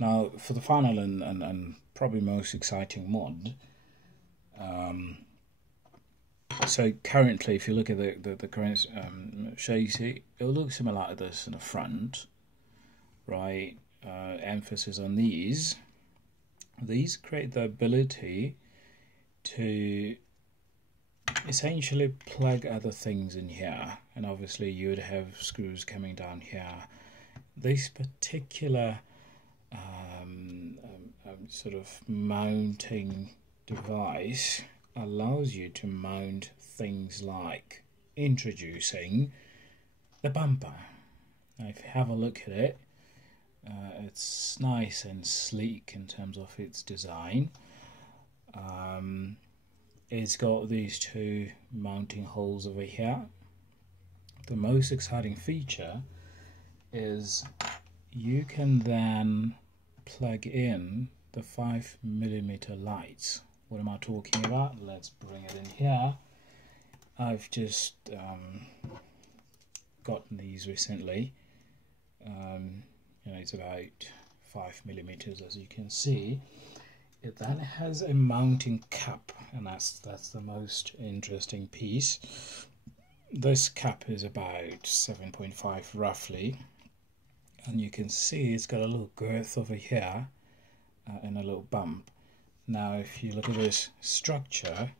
Now, for the final and probably most exciting mod, so currently, if you look at the current chassis, it will look similar like this in the front, right? Emphasis on these. These create the ability to essentially plug other things in here, and obviously you would have screws coming down here. This particular sort of mounting device allows you to mount things like introducing the bumper. Now if you have a look at it, it's nice and sleek in terms of its design. It's got these two mounting holes over here. The most exciting feature is you can then plug in the 5mm lights. What am I talking about? Let's bring it in here. I've just gotten these recently. It's about 5mm, as you can see. It then has a mounting cap, and that's the most interesting piece. This cap is about 7.5 roughly, and you can see it's got a little girth over here and a little bump. Now if you look at this structure,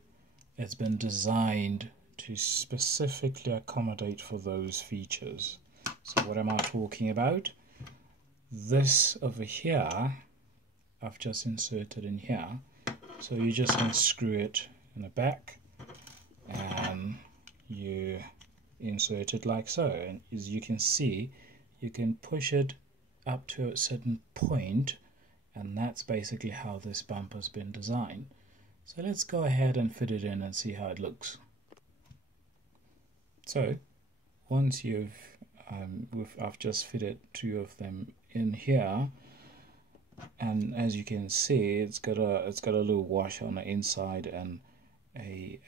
it's been designed to specifically accommodate for those features. So what am I talking about? This over here I've just inserted in here, so you just unscrew it in the back and you insert it like so, and as you can see you can push it up to a certain point, and that's basically how this bumper's been designed. So let's go ahead and fit it in and see how it looks. So once I've just fitted two of them in here, and as you can see it's got a little washer on the inside and a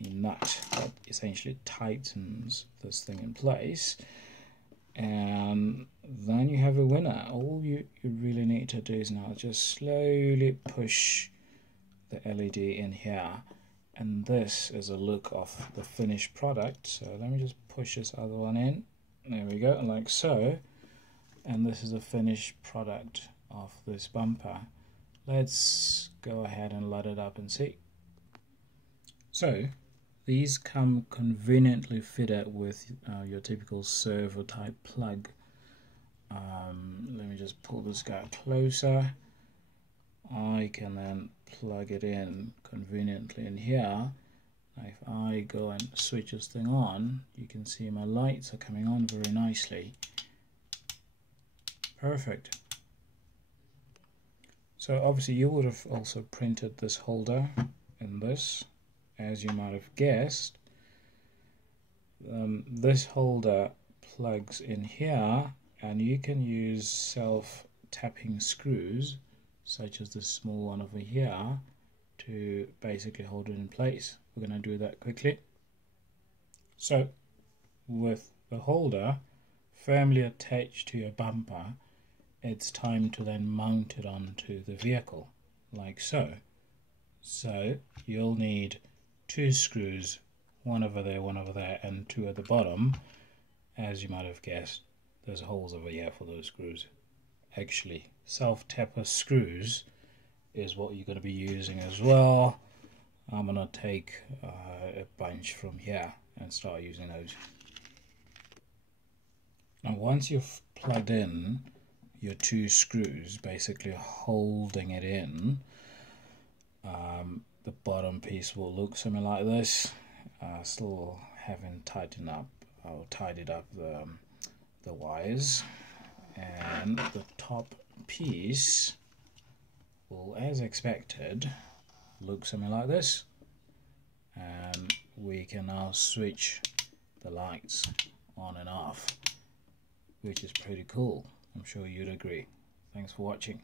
nut that essentially tightens this thing in place, and then you have a winner. All you really need to do is now just slowly push the LED in here, and this is a look of the finished product. So let me just push this other one in. There we go, like so, and this is a finished product of this bumper. Let's go ahead and light it up and see. So these come conveniently fitted with your typical servo type plug. Let me just pull this guy closer. I can then plug it in conveniently in here. Now if I go and switch this thing on, you can see my lights are coming on very nicely. Perfect. So obviously you would have also printed this holder in this, as you might have guessed. This holder plugs in here, and you can use self-tapping screws such as this small one over here to basically hold it in place. We're going to do that quickly. So with the holder firmly attached to your bumper, it's time to then mount it onto the vehicle like so. So you'll need two screws, one over there and two at the bottom. As you might have guessed, there's holes over here for those screws. Actually, self-tapper screws is what you're going to be using as well. I'm going to take a bunch from here and start using those. Now once you've plugged in your two screws, basically holding it in, the bottom piece will look something like this. Still haven't tidied up the wires, and the top piece will, as expected, look something like this, and we can now switch the lights on and off, which is pretty cool. I'm sure you'd agree. Thanks for watching.